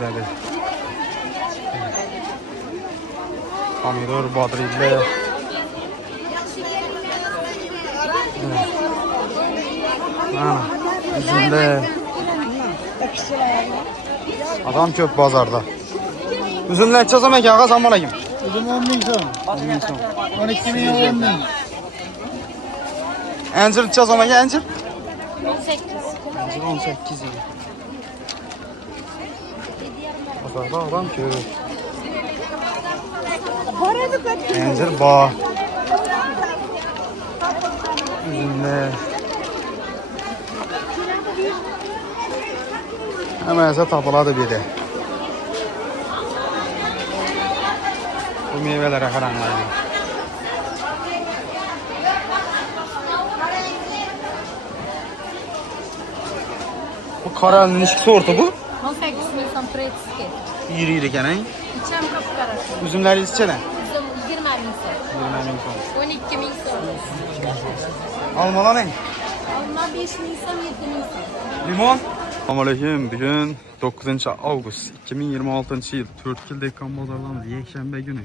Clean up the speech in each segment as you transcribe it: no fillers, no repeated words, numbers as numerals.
güzeldir. Pomidor, badrille. Üzümle. Adam çok bazarda. Üzümle çözüm eki ağa sanma lakim. Üzüm 10.000 son. 10.000 son. 12.000 10.000. Encir çözüm eki encir? 18. Encir 18 yıl. Bazarda adam çok. Encir bağ. Üzümle. Hemen ise tapıladı bir de. Bu meyvelere karanlayın. Bu karalının işki sortu bu. 18 Nisan Pretski. İri iri gene. İçem kapkara. Üzümleri içine. Üzüm 20 bin son. 20 bin son. 12 bin son. Almalar ne? Alma 5 bin son 7 bin son. Limon. Selamünaleyküm. Bugün 9 Ağustos 2026 yıl. 4 yıl dekan bazarlandı. Yekşembe günü.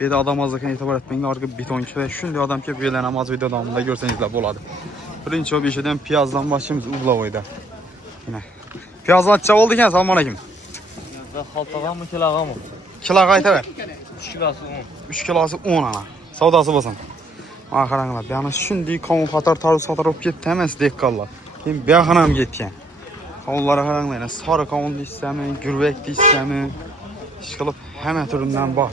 Bir de adam azlıktan itibar etmeyin. Arka beton kişiler. Şimdi adam ki böyle namaz video damında görseniz de boladı. Birinci o bir şeyden piyazdan başlayımız Uğlava'yda. Yine. Piyazlar çav oldu iken selamünaleyküm. Haltağa mı kilağa mı? Kila qayta ver. 3 kilosu 10. 3 kilosu 10 ana. Savdası basın. Akarаңlar. Yani şimdi kavun qatar tarı satar olup ketdi emas dekkallar. Keyin beğanam ketgan. Kavunlara qaranglar. Sarı kavun deysemi, gürbek deysemi. İş qilib hamma türünden var.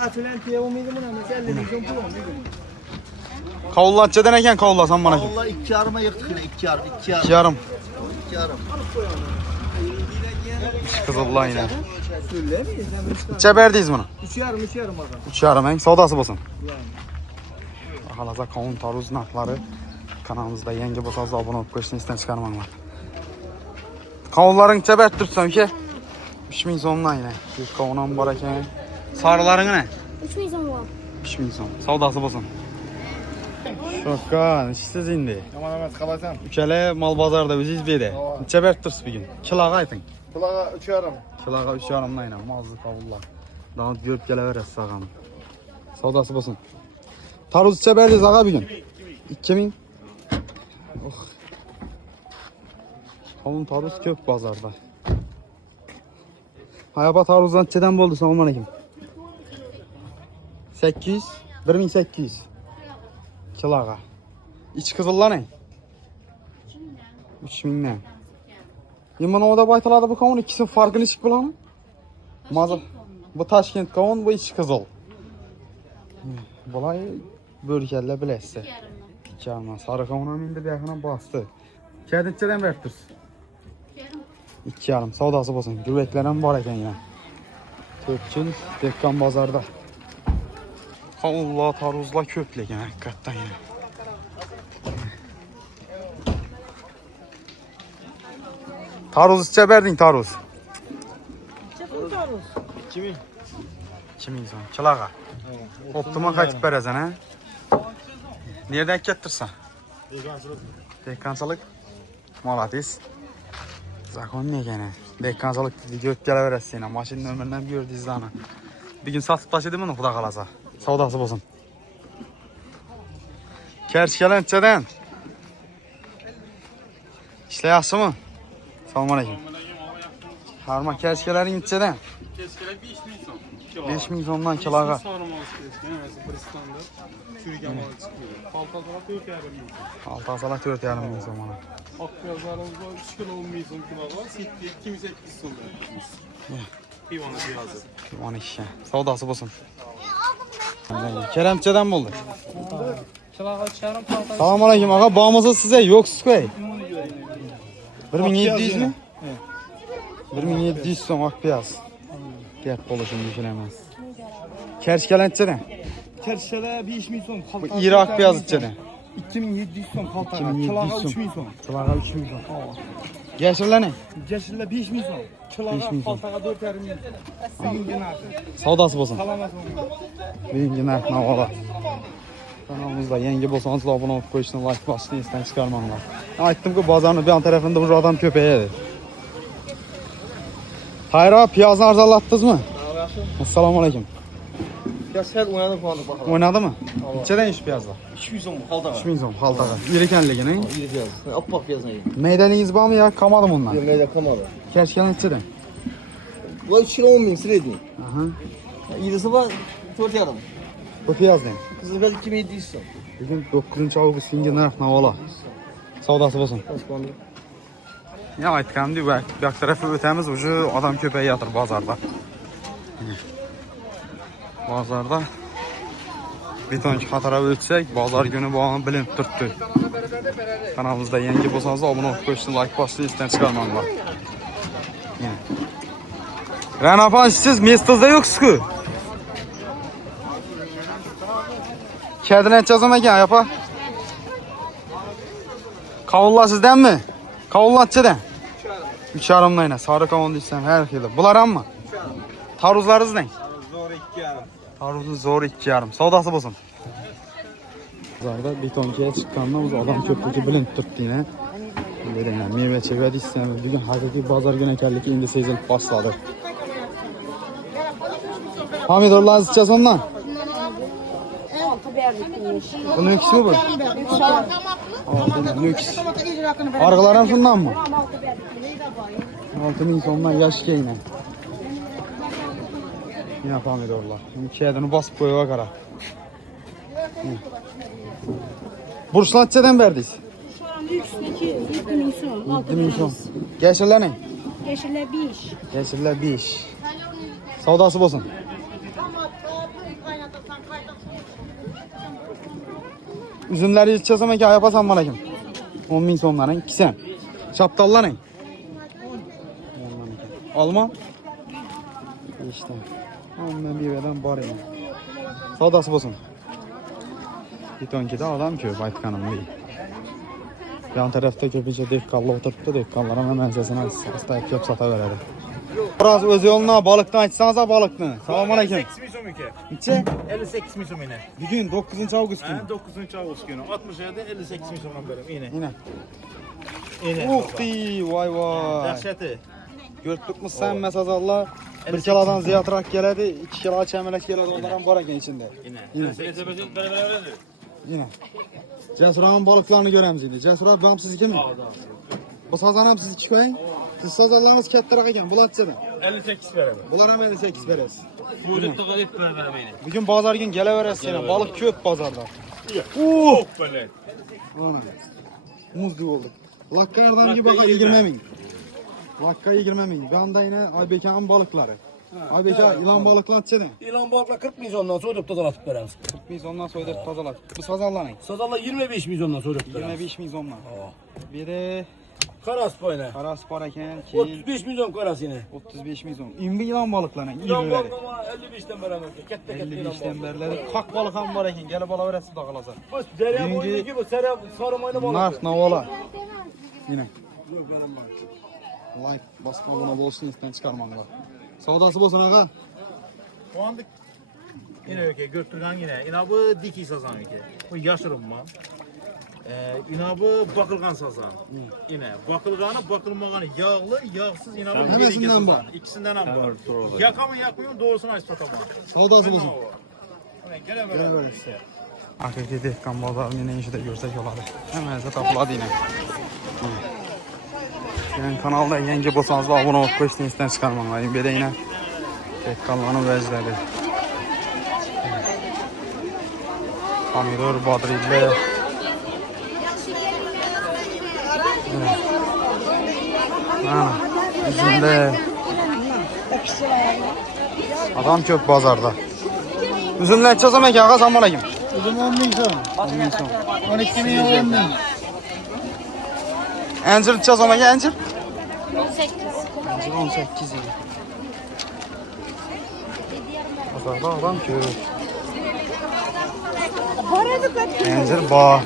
Atlantiye umidi buna mesela 50 milyon pul oldu. Kavunlar çeden eken kavunlar sen bana. Vallahi 2 yarıma yırttık yine 2 yarım. 2 yarım. 2 yarım. 2 yarım. Kızıllar yine. Söylemeyiz. İçe berdiyiz bunu. 3 yarım bakalım. 3 yarım en savdası basın. Halaza kavun taruz narxları kanalımızda yangi bo'lsangiz abone olup qo'yishni esdan chiqarmanglar. Kavunlaring chebert tursam ki 3000 so'mdan yine. Bir kavun ham bor ekan. Sarılaring ne? 3 bin son var. 3000 so'm. Savdasi bo'lsin. Şokan, işsiz indi. Aman aman kalasam. Üçele mal bazarda o'zingiz berdi. Chebert tursiz bugün. Kiloga ayting. Kulağa 3 yarım. Kiloga 3 yarımdan yine mazlı kavunlar. Daha görüp geleverasiz ağam. Savdasi bo'lsin. Taruz çeberdiz ağa bugün. 2000. Oh. Kavun taruz köp bazarda. Hayaba taruzdan çeden boldu selamünaleyküm. 800, 1800. Kiloga. İç kızıllar ne? 3000'den. Yemana o da baytalarda bu kavun ikisinin farkını çık bulanı. Mazı. Bu Taşkent kavun, bu iç kızıl. Bulay bölgələ biləsə. Yarım. Sarı kavunun indi bir yaxına bastı. Kədinçədən vertiriz. 2 yarım. Savdası olsun. Güvəklərən var ekan ya. 4 gün dekkan bazarda. Kavunlar, taruzlar köpləgən həqiqətən ya. Taruz içə berdin taruz. 2000. 2000 son. Kilağa. Optima qaytıb verəsən hə? Nereden getirsən? Dekançılık. Malatis. Zakon ne gene? Dekançılık video gələverəsən yine. Maşının ömründən gördüyüz dana. Bir gün satıb taşıdı bunu xuda qalasa. Savdası olsun. Kerşkələn içədən. İşlə yaxşı mı? Selamünaleyküm. Harma kerşkələrin içədən. Keşkeler 5000 son. 5000 sondan kilağa. Sarılmaz keşke. Mesela Bristan'da çürük amalı çıkıyor. Paltalara 4 yarım milyon. Altı asalak 4 yarım bin son bana. Akpiyazlarımızda 3 kilo 10 milyon kilo var. 2800 son verdiğimiz. Hivana piyazı. 12. Savdası olsun. Keremçeden mi oldu? Kilağa 3 yarım palta. Selamünaleyküm ağa. Bağımızı size yoksuz koy. 1700 mi? 1700 son akpiyaz. Gep oluşum düşünemez. Kerşkelen içeden. Kerşele 5000 son. Bu iri akpiyaz içeden. 2700 son palta. 2700 Kilağa son. 3000 son. Kulağa 3000 son. Geçirler ne? Ceşille 5000 son. 5000 son. Kilağa paltağa 4 yarım milyon. Senin günahı. Savdası olsun. Salamat olun. Benim günah navala. Kanalımızda yenge bolsanız abone olup koyuşunu like basını isten çıkarmanlar. Aytdım ki bazarın bir an tarafında bu adam köpeğe yedi. Hayır abi piyazını arzalattınız mı? Assalamu aleyküm. Ya sen uyanıp kaldık bakalım. Oynadı mı? Neçeden iş piyazlar? 200 so'm haldaga. 3000 so'm haltaga. Yirikenligini. İyi piyaz. Appak piyaz neydi? Meydaningiz bormi yo qolmadimi undan? Meyda kamalı. Kershgan nechadan? Bu 3 kilo 10 ming sredni. Aha. İrisi var 4,5. Bu piyazdan. Kızıl piyaz 2700 so'm. Bugün 9 avgust kungi narx navola. Savdosi bo'lsin. Osmonli. Ya aytganimdek, bu yoq tarafga o'tamiz, уже odam ko'payayotir bozorda. Bozorda betonchi qatorab o'tsak, bozor kuni bo'lgani bilinib turibdi. Kanalimizda yangi bo'lsangiz, obuna bo'lib qo'yishni, like bosishni esdan chiqarmanglar. Ra'no opa, siz mestingizda yo'qsiz-ku. Kedi necha so'm ekan, opa? Kavullar sizdanmi? Kavullar nechadan? 3,5 dayna. Sarı kavun deysem her xili. Bular hamma? Taruzlarınız ne? Zor 2,5. Taruzu zor 2,5. Savdası bo'lsin. Bozorda betonga chiqqanda o'zi odam ko'pligi bilinib turibdi yine. Beringlar, meva chega deysam, bugun haqiqiy bozor kuni ekanligi endi sezilib boshladi. Pomidorlar necha so'mdan? Bunun ikisi mi bu? Lüks. Arkalar hem şundan mı? 6.000 so'mdan yaşka yine. Yine pomidorlar. Şimdi kedini basıp koyuva kara. Burçlar neçeden verdiniz? Şu an üstündeki 7.000 so'm. 7.000 so'm. Yeşiller ne? Yeşiller 5. Yeşiller 5. Savdası bo'lsin. Üzümleri içeceğim ki yapasan bana kim? 10.000 so'mdan ikisi. Şaptallar ne? Alma. İşte. Ondan bir veren var ya. Savdası bo'lsin. Betonkida adam ko'p aytganim değil. Yan tarafta ko'pincha dehqonlar o'tiribdi, dehqonlar ham mansasini astayib kelib sotaveradi. Biraz o'z yo'luna balıkdan aytsangiz balıkni. Assalomu alaykum. 8.000 so'm ekan. Necha? 58.000 so'm yine. Bugun 9 avgust kuni. 9 avgust günü. 67 58.000 so'mdan berim yine. Yine. Yine. Uhti, vay vay. Dahşati. Gördükmüş sen mesazallar. Bir kilodan ziyatırak geledi, 2 kilo çemelek geledi, onların var ekan içinde. Yine. Yine. Cesur Ağa'nın balıklarını göremizdi. Cesur Ağa benim siz kimi? Bu sazanam siz iki koyun. Siz sazanlarınız kettirak eken, bular çeden. 58 verim. Bular hem 58 veririz. Buyurukta kadar et verim yine. Bugün pazar gün geleveririz yine, balık köp pazarda. Oh böyle. Ana. Muz gibi oldu. Lakka yerden gibi baka 20 bin. Lakka 20 bin. Ben de yine Aybekan'ın balıkları. Aybeka ilan balıklar çeden. İlan balıkla 40 milyondan soyup tazalatıp veririz. 40 milyondan soyup pazarlar. Bu sazarlar ne? Sazalla 25 milyondan soyup veririz. 25 milyondan. Bir de Karas payına. karas para eken ki 35 milyon karas yine. 35 milyon. İmbi yılan balıklarına İlan İrileri. balık ama 55'ten beraber. Kette kette ilan 55'ten balık. berileri. Kak balık ham var eken. Gelip alaveresi da kalasa. Bas derya Birinci- boyunca gibi serap sarı mayna balık. Narx navola. Yine. Like basma buna bolsun üstten çıkarmanlar. Savdası bolsun ağa. O andık. Yine öyle götürgen yine. Yine bu diki sazan öyle. Bu yaşırım mı? Yine bu bakılgan sazan. Yine bakılganı bakılmaganı yağlı yağsız yine bu Hemesinden var. İkisinden hem var. Yakamı yakmıyorum doğrusunu aç satamam. Savdası bolsun. Gele Gene böyle. Hakiki dehqon bozorini yine işi de görsek oladi. Hammasi topiladi yine. Yani kanalda yangi bo'lsangiz obuna bo'lib qo'yishni esdan chiqarmanglar. Bu yerda yine dehqonlarning vajlari. Pomidor, bodringlar. Ha, üzümler. Adam çok bozorda. Üzümler necha so'm ekan? Assalomu alaykum. Uzun 10 ming so'm. 10 ming so'm. 12 ming 10 ming. Anjir necha so'm ekan? Anjir? 18. Anjir 18 yil. Bozorda odam ko'p. Anjir bor.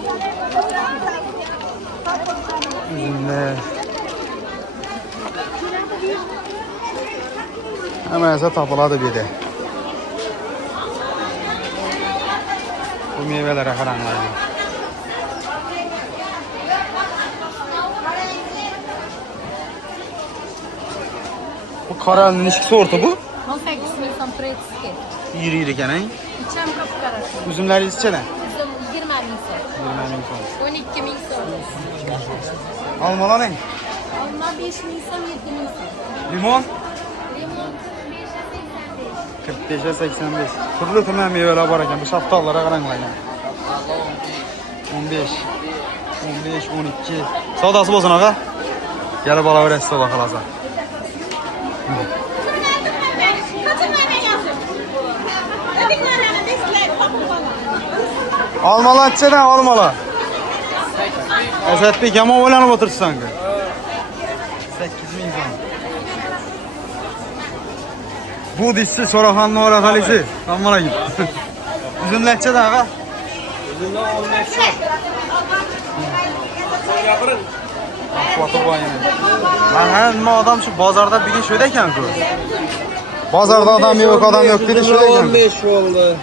Üzümler. Hammasi topiladi bu yerda. Bu meyvelere qaranglar. Bu karalının içki sortu bu. 18 milyon pretski. Yürü yürü gene. İçem kapkarası. Üzümler içe ne? Üzüm 20 milyon. 20 son. 12 milyon. Almalar ne? Alma 5 milyon 7 milyon. Limon? Limon 45'e 85. Turlu tümden meyveler var ekan. Bu şaftallara qaranglar. 15, 12. Savdası bolsun ağa. Gəlib ala verəsiz baxılasa. Almalar içədən almalar. Əsədbek yaman oynanıb otursan ki. 8000 son. Bu dişsi soraxanın ora xalisi. Almalar gibi. Üzümlər içədən ağa. Akvatı bu aynen. Lan hem adam şu bazarda bir gün şöyleyken ku. Bazarda adam yok dedi şöyleyken. 15 oldu.